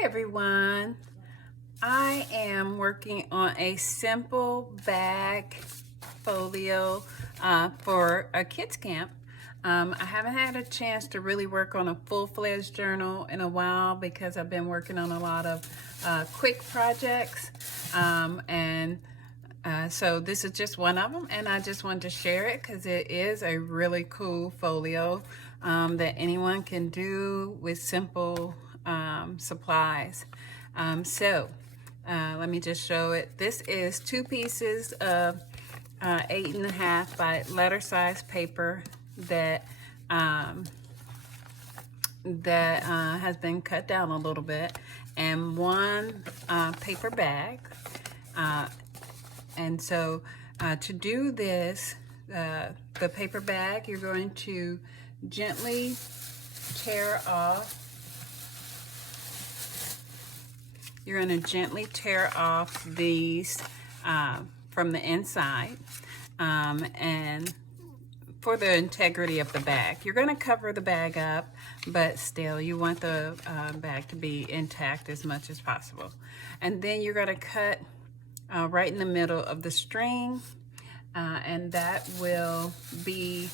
Hi everyone. I am working on a simple bag folio for a kids camp. I haven't had a chance to really work on a full-fledged journal in a while because I've been working on a lot of quick projects, so this is just one of them, and I just wanted to share it because it is a really cool folio that anyone can do with simple supplies. Let me just show it. This is 2 pieces of 8.5 by letter size paper that has been cut down a little bit, and one paper bag. And so to do this, the paper bag, you're going to gently tear off. You're going to gently tear off these from the inside, and for the integrity of the bag. You're going to cover the bag up, but still you want the bag to be intact as much as possible. And then you're going to cut right in the middle of the string, and that will be,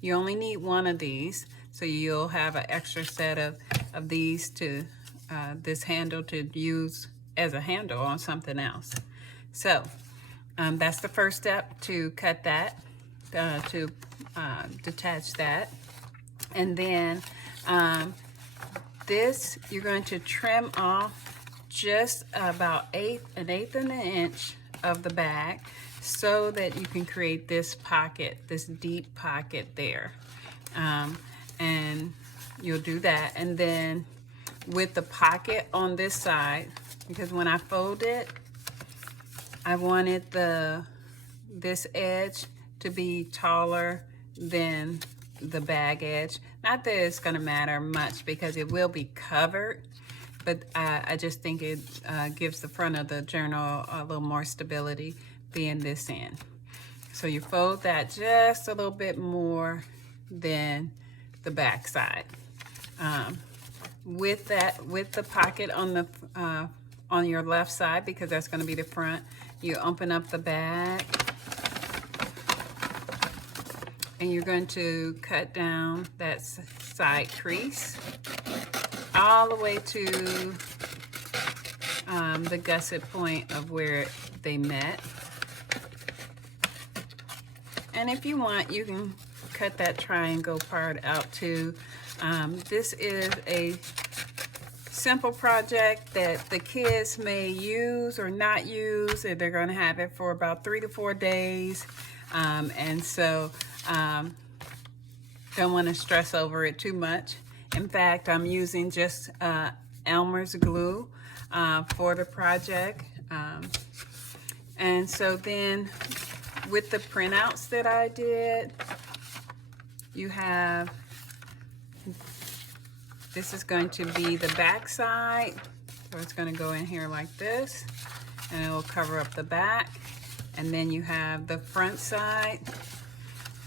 you only need one of these, so you'll have an extra set of these to this handle to use as a handle on something else. So that's the first step, to cut that, to detach that. And then this, you're going to trim off just about an eighth of an inch of the bag so that you can create this pocket, this deep pocket there. And you'll do that. And then with the pocket on this side, because when I fold it, I wanted this edge to be taller than the bag edge. Not that it's going to matter much because it will be covered, but I just think it gives the front of the journal a little more stability being this end. So you fold that just a little bit more than the back side. With the pocket on your left side, because that's going to be the front, you open up the bag and you're going to cut down that side crease all the way to the gusset point of where they met. And if you want, you can cut that triangle part out too. This is a simple project that the kids may use or not use, and they're going to have it for about 3 to 4 days. And so don't want to stress over it too much. In fact, I'm using just Elmer's glue for the project. And so then with the printouts that I did, you have, this is going to be the back side. So it's going to go in here like this, and it will cover up the back. And then you have the front side,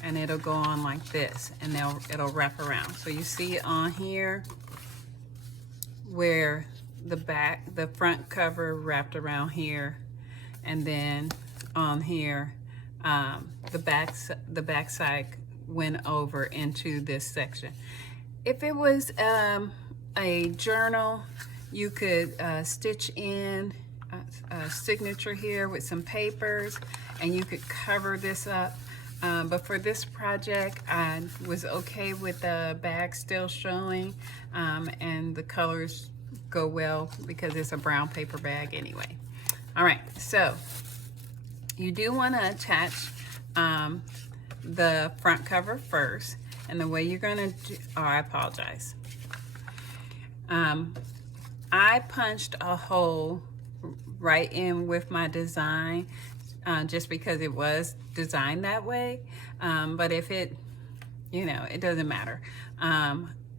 and it'll go on like this, and it'll wrap around. So you see on here where the front cover wrapped around here, and then on here the back side went over into this section. If it was a journal, you could stitch in a signature here with some papers, and you could cover this up. But for this project, I was okay with the bag still showing, and the colors go well because it's a brown paper bag anyway. All right, so you do want to attach the front cover first, and the way you're going to do, oh, I apologize. I punched a hole right in with my design, just because it was designed that way. But if it, it doesn't matter.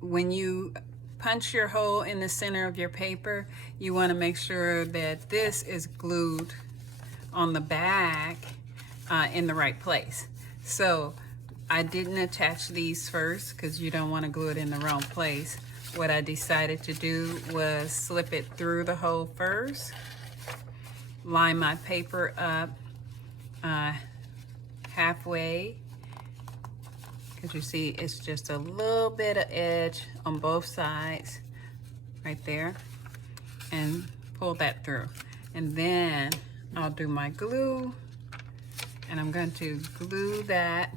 When you punch your hole in the center of your paper, you want to make sure that this is glued on the back in the right place. So I didn't attach these first because you don't want to glue it in the wrong place. what I decided to do was slip it through the hole first, line my paper up halfway, because you see it's just a little bit of edge on both sides right there, and pull that through. And then I'll do my glue, and I'm going to glue that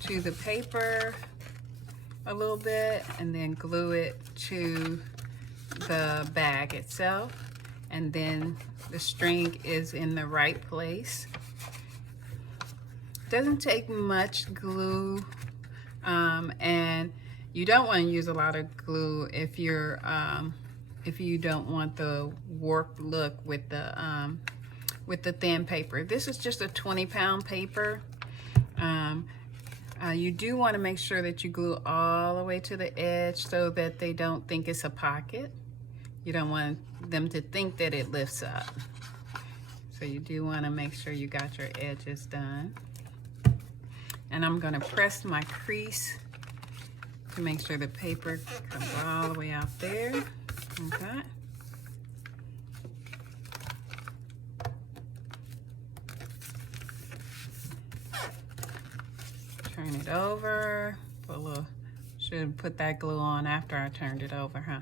to the paper a little bit, and then glue it to the bag itself, and then the string is in the right place. Doesn't take much glue, and you don't want to use a lot of glue if you're if you don't want the warped look with the thin paper. This is just a 20-pound paper. You do want to make sure that you glue all the way to the edge so that they don't think it's a pocket. You don't want them to think that it lifts up. So you do want to make sure you got your edges done. And I'm going to press my crease to make sure the paper comes all the way out there. Okay. Turn it over. Put a little, should put that glue on after I turned it over, huh?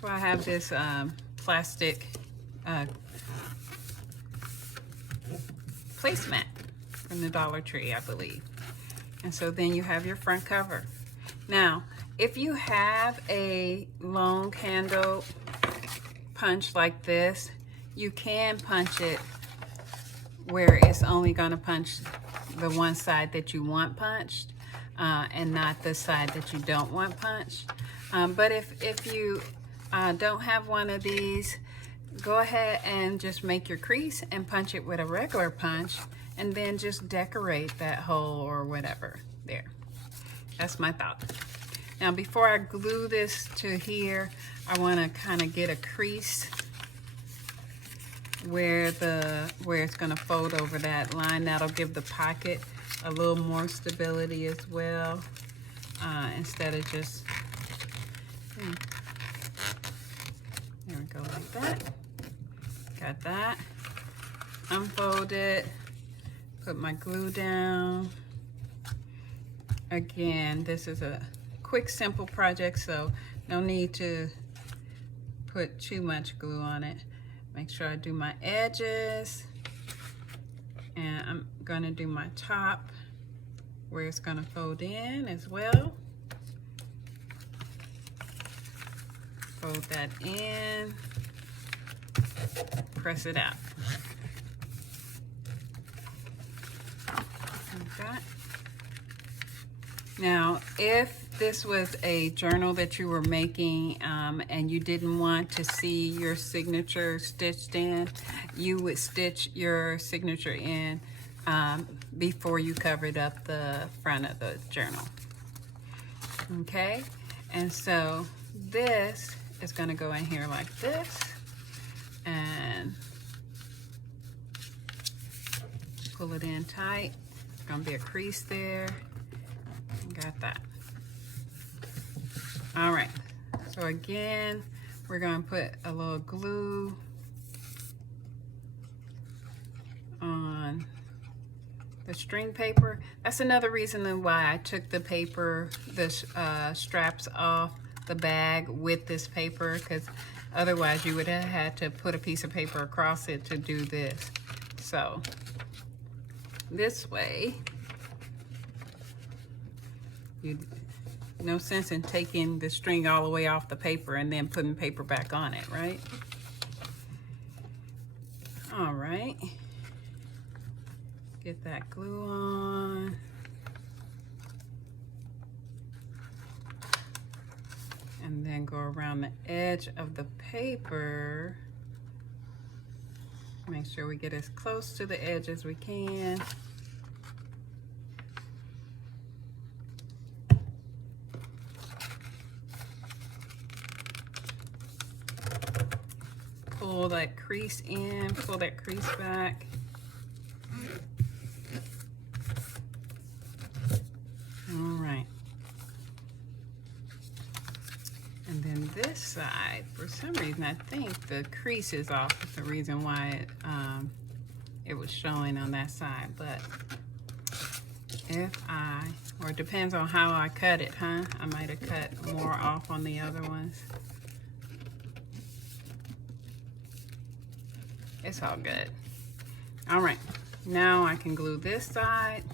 So I have this plastic placemat from the Dollar Tree, I believe. And so then you have your front cover. Now, if you have a long handle punch like this, you can punch it where it's only going to punch the one side that you want punched, and not the side that you don't want punched. But if you don't have one of these, go ahead and just make your crease and punch it with a regular punch, and then just decorate that hole or whatever there. That's my thought. Now, before I glue this to here, I want to kind of get a crease where it's going to fold over that line. That'll give the pocket a little more stability as well, instead of just there we go, like that. Got that. Unfold it, put my glue down. Again, this is a quick, simple project, so no need to put too much glue on it. Make sure I do my edges, and I'm gonna do my top where it's gonna fold in as well. Fold that in, press it out. Okay. Now, if this was a journal that you were making and you didn't want to see your signature stitched in, you would stitch your signature in before you covered up the front of the journal. Okay, and so this is going to go in here like this, and pull it in tight. There's going to be a crease there. Got that. All right, so again, we're going to put a little glue on the string paper. That's another reason why I took the paper, the straps off the bag with this paper, because otherwise you would have had to put a piece of paper across it to do this. So this way, no sense in taking the string all the way off the paper and then putting paper back on it, right? All right. Get that glue on. And then go around the edge of the paper. Make sure we get as close to the edge as we can. Pull that crease in, pull that crease back. All right. this side, for some reason, I think the crease is off. That's the reason why it was showing on that side. But or it depends on how I cut it, huh? I might have cut more off on the other ones. It's all good. All right, now I can glue this side.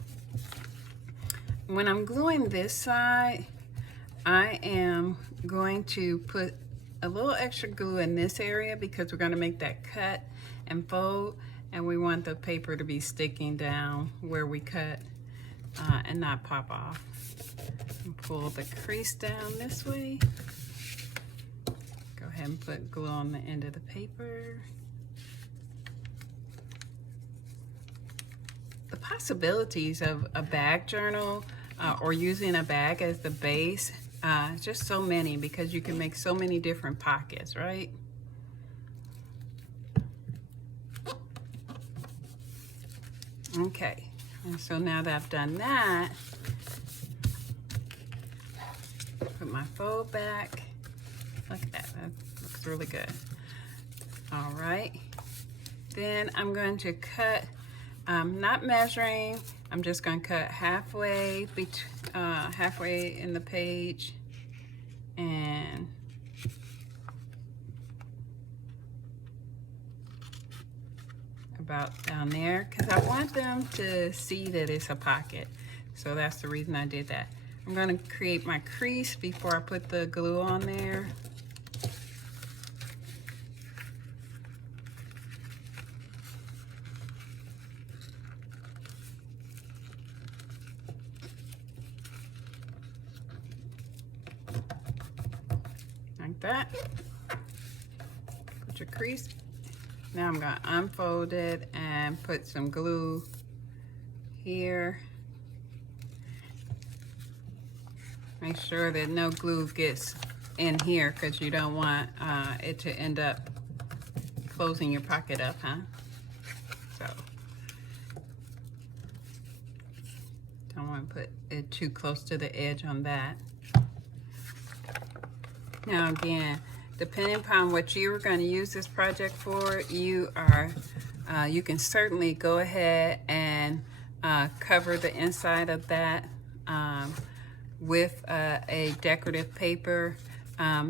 When I'm gluing this side, I am going to put a little extra glue in this area because we're going to make that cut and fold, and we want the paper to be sticking down where we cut and not pop off. And pull the crease down this way. Go ahead and put glue on the end of the paper. The possibilities of a bag journal or using a bag as the base, just so many, because you can make so many different pockets, right? Okay, and so now that I've done that, put my fold back. Look at that, that looks really good. All right, then I'm going to cut, not measuring, I'm just going to cut halfway in the page and about down there, because I want them to see that it's a pocket. So that's the reason I did that. I'm going to create my crease before I put the glue on there. Like that. Put your crease. Now I'm going to unfold it and put some glue here. Make sure that no glue gets in here because you don't want it to end up closing your pocket up, huh? So, don't want to put it too close to the edge on that. Now again, depending upon what you are going to use this project for, you can certainly go ahead and cover the inside of that with a decorative paper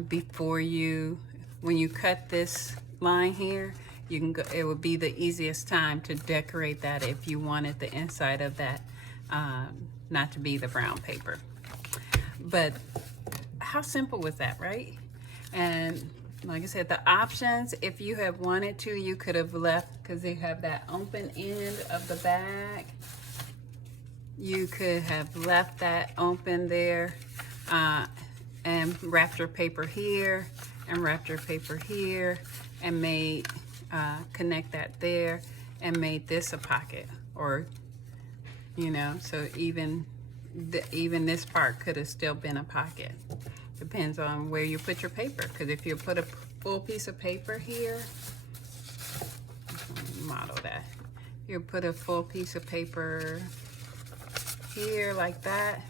before when you cut this line here, you can go, it would be the easiest time to decorate that if you wanted the inside of that not to be the brown paper. But how simple was that, right? And like I said, the options, if you have wanted to, you could have left, because they have that open end of the bag. You could have left that open there and wrapped your paper here and wrapped your paper here and made, connect that there and made this a pocket, or, you know, so even this part could have still been a pocket. Depends on where you put your paper, because if you put a full piece of paper here, model that. You put a full piece of paper here like that,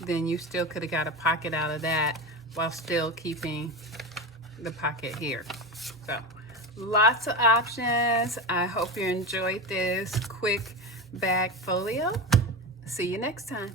then you still could have got a pocket out of that while still keeping the pocket here. So lots of options. I hope you enjoyed this quick bag folio. See you next time.